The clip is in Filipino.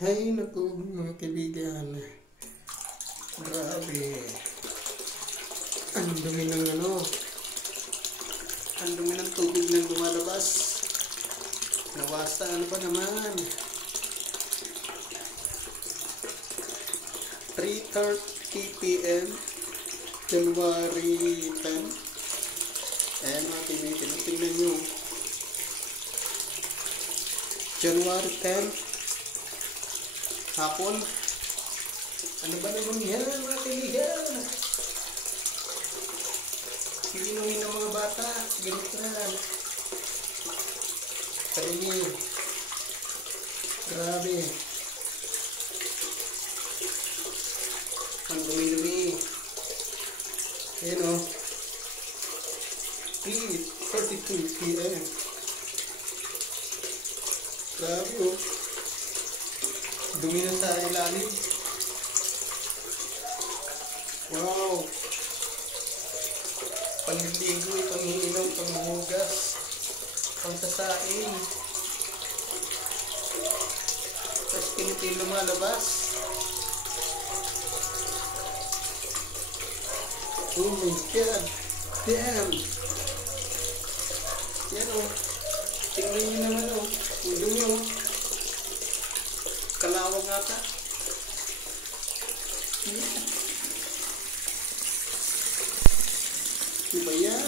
Hay naku mga kaibigan. Grabe. Ang dumi ng ang dumi ng tubig na lumalabas. Nawasta ano ba naman? 3:30 PM January 10. Ayan mga kaibigan, tingnan nyo. January 10 hapon. Ano ba naman yan mga kaibigan? Pinuhin ng mga bata. Ganito na. Karimi. Grabe. Ang dumi-dumi. Ayan o. 3:32 PM. Grabe o. Dumi na sa ilalim. Wow. Pangliligo, pangiinom, panghugas, pangsasaing. Tapos kinitin lumalabas. Oh my God. Damn. Yan o. Tingnan nyo naman o. Ang dumi o. Kalawang ata. Diba yan?